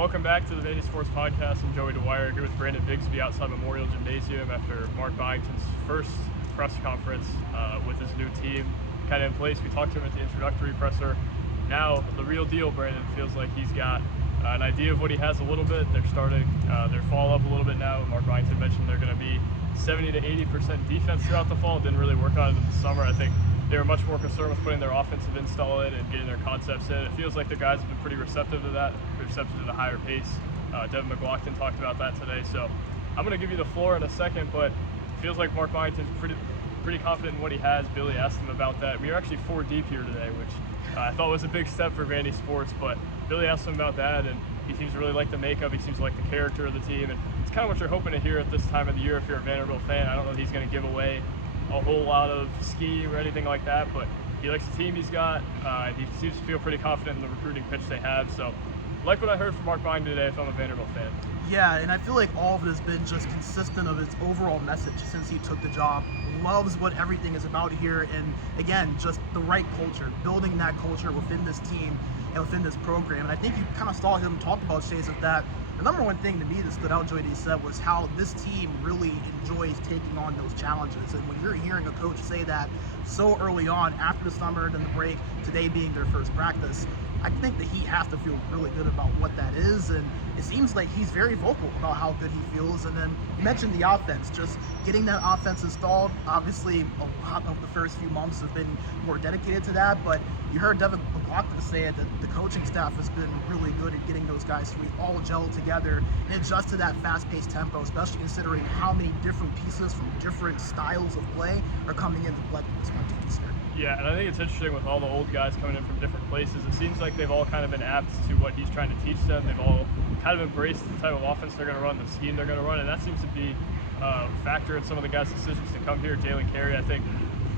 Welcome back to the Vandy Sports Podcast. I'm Joey Dwyer here with Brandon Bigsby outside Memorial Gymnasium after Mark Byington's first press conference with his new team kind of in place. We talked to him at the introductory presser. Now, the real deal, Brandon, feels like he's got an idea of what he has a little bit. They're starting their fall up a little bit now. Mark Byington mentioned they're going to be 70 to 80% defense throughout the fall. Didn't really work on it in the summer. I think they were much more concerned with putting their offensive install in and getting their concepts in. It feels like the guys have been pretty receptive to that, receptive to the higher pace. Devin McLaughlin talked about that today. So I'm going to give you the floor in a second, but it feels like Mark Byington's pretty confident in what he has. Billy asked him about that. We are actually 4 deep here today, which I thought was a big step for Vandy Sports, but Billy asked him about that, and he seems to really like the makeup. He seems to like the character of the team, and it's kind of what you're hoping to hear at this time of the year if you're a Vanderbilt fan. I don't know if he's going to give away a whole lot of scheme or anything like that, but he likes the team he's got. He seems to feel pretty confident in the recruiting pitch they have. So, like what I heard from Mark Byington today if I'm a Vanderbilt fan. Yeah, and I feel like all of it has been just consistent of his overall message since he took the job. Loves what everything is about here, and again, just the right culture, building that culture within this team and within this program. And I think you kind of saw him talk about shades of that. The number one thing to me that stood out, Joey, that he said was how this team really enjoys taking on those challenges. And when you're hearing a coach say that so early on, after the summer and the break, today being their first practice, I think that he has to feel really good about what that is, and it seems like he's very vocal about how good he feels. And then you mentioned the offense, just getting that offense installed. Obviously, a lot of the first few months have been more dedicated to that, but you heard Devin McLaughlin say that the coaching staff has been really good at getting those guys to all gel together and adjust to that fast-paced tempo, especially considering how many different pieces from different styles of play are coming into play this one team this year. Yeah, and I think it's interesting with all the old guys coming in from different places. It seems like they've all kind of been apt to what he's trying to teach them. They've all kind of embraced the type of offense they're going to run, the scheme they're going to run, and that seems to be a factor in some of the guys' decisions to come here. Jalen Carey, I think,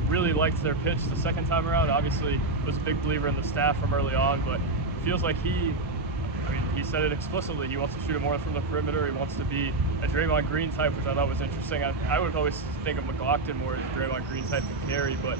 really liked their pitch the second time around. Obviously, was a big believer in the staff from early on, but it feels like he said it explicitly. He wants to shoot it more from the perimeter. He wants to be a Draymond Green type, which I thought was interesting. I would always think of McLaughlin more as a Draymond Green type than Carey, but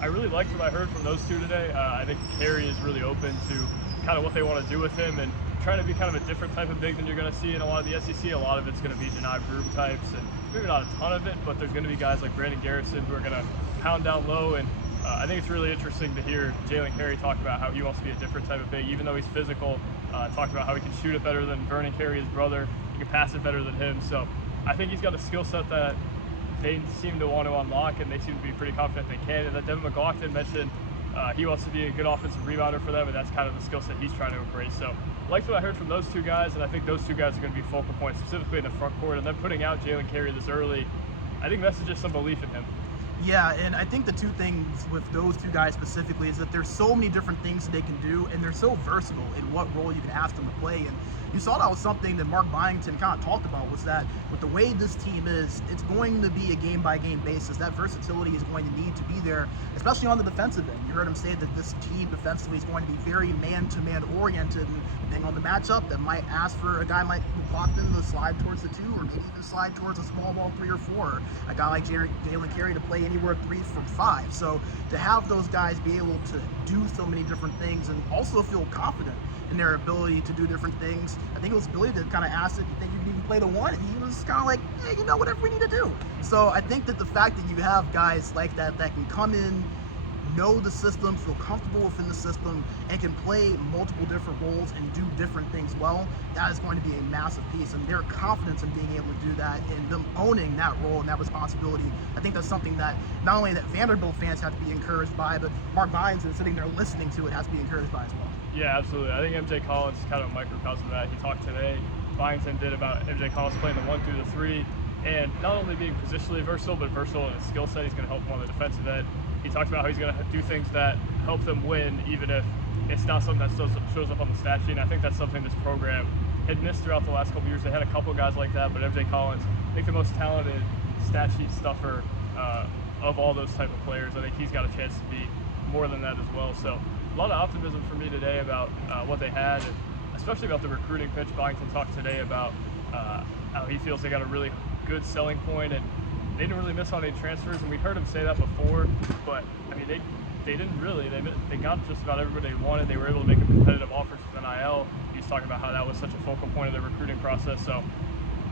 I really liked what I heard from those two today. I think Carey is really open to kind of what they want to do with him and trying to be kind of a different type of big than you're going to see in a lot of the SEC. A lot of it's going to be Janai Broom types, and maybe not a ton of it, but there's going to be guys like Brandon Garrison who are going to pound down low. And I think it's really interesting to hear Jalen Carey talk about how he wants to be a different type of big, even though he's physical. Talked about how he can shoot it better than Vernon Carey, his brother. He can pass it better than him. So I think he's got a skill set that they seem to want to unlock, and they seem to be pretty confident they can. And that Devin McLaughlin mentioned he wants to be a good offensive rebounder for them, and that's kind of the skill set he's trying to embrace. So liked what I heard from those two guys, and I think those two guys are going to be focal points, specifically in the front court. And then putting out Jalen Carey this early, I think messages some belief in him. Yeah, and I think the two things with those two guys specifically is that there's so many different things that they can do, and they're so versatile in what role you can ask them to play. And you saw that was something that Mark Byington kind of talked about, was that with the way this team is, it's going to be a game-by-game basis. That versatility is going to need to be there, especially on the defensive end. You heard him say that this team defensively is going to be very man-to-man oriented, and depending on the matchup, that might ask for a guy like McLaughlin to slide towards the 2, or maybe even slide towards a small ball 3 or 4. A guy like Jalen Carey to play anywhere 3 from 5. So to have those guys be able to do so many different things and also feel confident in their ability to do different things. I think it was Billy that kind of asked if you think you can even play the 1, and he was kind of like, yeah, you know, whatever we need to do. So I think that the fact that you have guys like that can come in, know the system, feel comfortable within the system, and can play multiple different roles and do different things well, that is going to be a massive piece. And their confidence in being able to do that and them owning that role and that responsibility, I think that's something that not only that Vanderbilt fans have to be encouraged by, but Mark Byington sitting there listening to it has to be encouraged by as well. Yeah, absolutely. I think MJ Collins is kind of a microcosm of that. He talked today, Byington did, about MJ Collins playing the 1 through the 3, and not only being positionally versatile, but versatile in his skill set. He's going to help him on the defensive end. He talked about how he's going to do things that help them win, even if it's not something that shows up on the stat sheet. And I think that's something this program had missed throughout the last couple of years. They had a couple of guys like that, but MJ Collins, I think the most talented stat sheet stuffer of all those type of players. I think he's got a chance to be more than that as well. So a lot of optimism for me today about what they had, and especially about the recruiting pitch. Byington talked today about how he feels they got a really good selling point, and they didn't really miss on any transfers, and we heard him say that before, but I mean, they didn't really. They got just about everybody they wanted. They were able to make a competitive offer to NIL. he's talking about how that was such a focal point of the recruiting process. So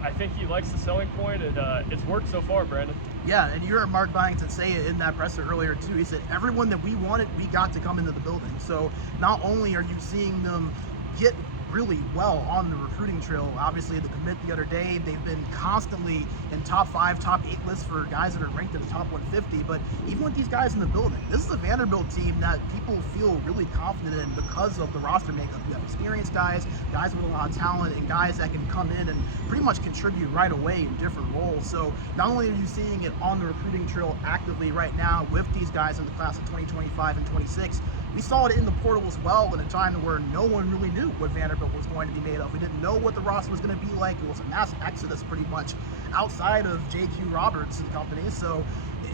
I think he likes the selling point, and it's worked so far, Brandon. Yeah, and you heard Mark Byington say it in that presser earlier too. He said everyone that we wanted, we got to come into the building. So not only are you seeing them get really well on the recruiting trail, obviously the commit the other day, they've been constantly in top 5, top 8 lists for guys that are ranked in the top 150. But even with these guys in the building, this is a Vanderbilt team that people feel really confident in because of the roster makeup. You have experienced guys with a lot of talent, and guys that can come in and pretty much contribute right away in different roles. So not only are you seeing it on the recruiting trail actively right now with these guys in the class of 2025 and 26, we saw it in the portal as well in a time where no one really knew what Vanderbilt was going to be made of. We didn't know what the roster was going to be like. It was a mass exodus pretty much outside of J.Q. Roberts and company. So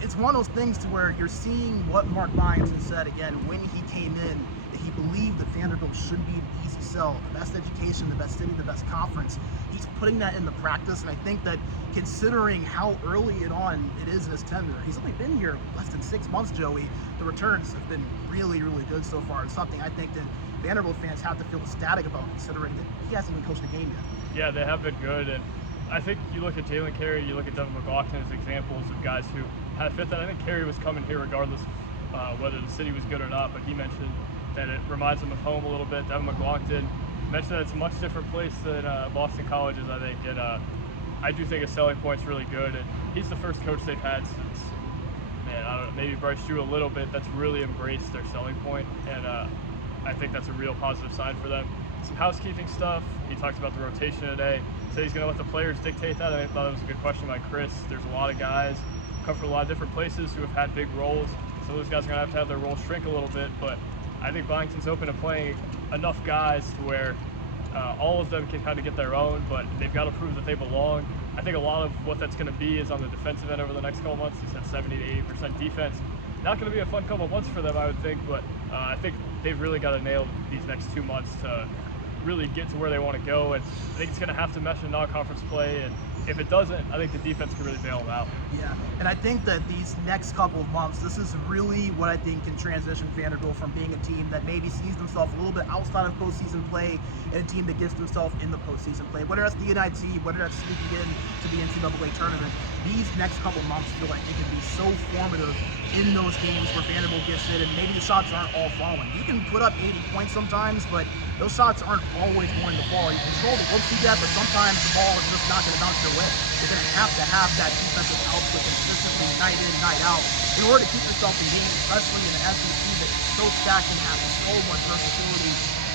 it's one of those things to where you're seeing what Mark Byington said again when he came in, that he believed that Vanderbilt should be an easy sell, the best education, the best city, the best conference. He's putting that into practice, and I think that considering how early on it is in his tenure, he's only been here less than 6 months, Joey. The returns have been really, really good so far. It's something I think that Vanderbilt fans have to feel ecstatic about, considering that he hasn't even coached a game yet. Yeah, they have been good, and I think you look at Jalen Carey, you look at Devin McLaughlin as examples of guys who had a fit that. I think Carey was coming here regardless of whether the city was good or not, but he mentioned that it reminds him of home a little bit. Devin McLaughlin mentioned that it's a much different place than Boston College is, I think, and I do think his selling point's really good, and he's the first coach they've had since, man, I don't know, maybe Bryce Drew a little bit, that's really embraced their selling point, and I think that's a real positive sign for them. Some housekeeping stuff. He talked about the rotation today. Said he's going to let the players dictate that. I thought it was a good question by Chris. There's a lot of guys who come from a lot of different places who have had big roles. Some of those guys are going to have their roles shrink a little bit, but I think Byington's open to playing enough guys to where all of them can kind of get their own, but they've got to prove that they belong. I think a lot of what that's going to be is on the defensive end over the next couple months. He said 70 to 80% defense. Not going to be a fun couple months for them, I would think, but I think they've really got to nail these next 2 months to really get to where they want to go, and I think it's going to have to mesh in non-conference play, and if it doesn't, I think the defense can really bail them out. Yeah, and I think that these next couple of months, this is really what I think can transition Vanderbilt from being a team that maybe sees themselves a little bit outside of postseason play and a team that gets themselves in the postseason play. Whether that's the NIT, whether that's sneaking in to the NCAA tournament, these next couple of months feel like they can be so formative in those games where Vanderbilt gets it and maybe the shots aren't all falling. You can put up 80 points sometimes, but those shots aren't always going to fall. You control the whoopsie that, but sometimes the ball is just not going to bounce your way. You're going to have that defensive output consistently night in, night out in order to keep yourself in games, especially in the SEC that's so stacked and has so much versatility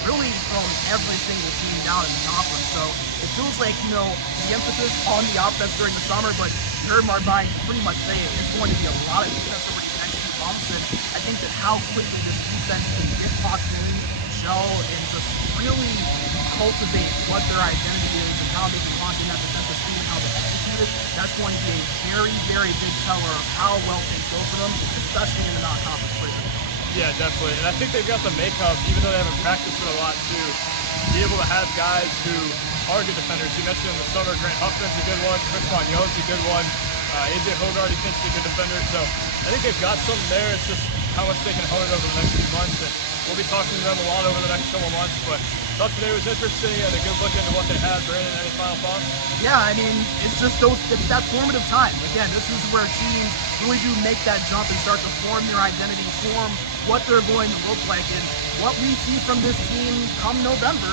really from every single team down in the conference. So it feels like, the emphasis on the offense during the summer, but you heard Mark Byington pretty much say it's going to be a lot of defense over these next 2 months, and I think that how quickly this defense can get locked in, gel, and just really cultivate what their identity is and how they can lock in that defensive scheme and how they execute it, that's going to be a very, very big teller of how well things go for them, especially in the non-conference play. Yeah, definitely. And I think they've got the makeup, even though they haven't practiced it a lot, to be able to have guys who are good defenders. You mentioned in the summer, Grant Huffman's a good one, Chris Young's a good one, AJ Hogarth, he thinks he's a good defender. So I think they've got something there. It's just how much they can hone it over the next few months. And we'll be talking to them a lot over the next couple months. But I thought today was interesting and a good look into what they had. Brandon, any final thoughts? Yeah, I mean, it's that formative time. Again, this is where teams really do make that jump and start to form their identity, form what they're going to look like. And what we see from this team come November,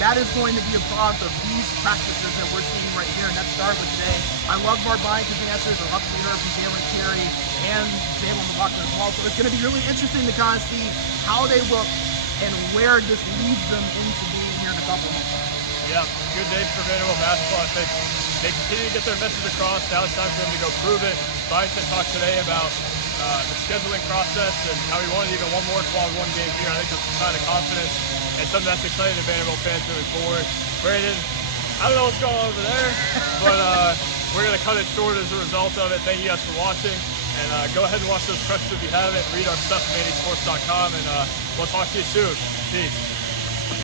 that is going to be a product of these practices that we're seeing right here, and that started with today. I love Mark Byington's answers. I love to hear from Jalen Carey and Jalen McLaughlin as well. So it's going to be really interesting to kind of see how they look and where this leads them into being here in a couple of months. Yeah, good days for Vanderbilt basketball. I think they continue to get their message across. Now it's time for them to go prove it. Byington talked today about the scheduling process and how he wanted even one more quad one game here. I think that's a sign of confidence and something that's exciting to Vanderbilt fans moving forward. Brandon, I don't know what's going on over there, but we're going to cut it short as a result of it. Thank you guys for watching, and go ahead and watch those press if you haven't. Read our stuff at MannySports.com, and we'll talk to you soon. Peace.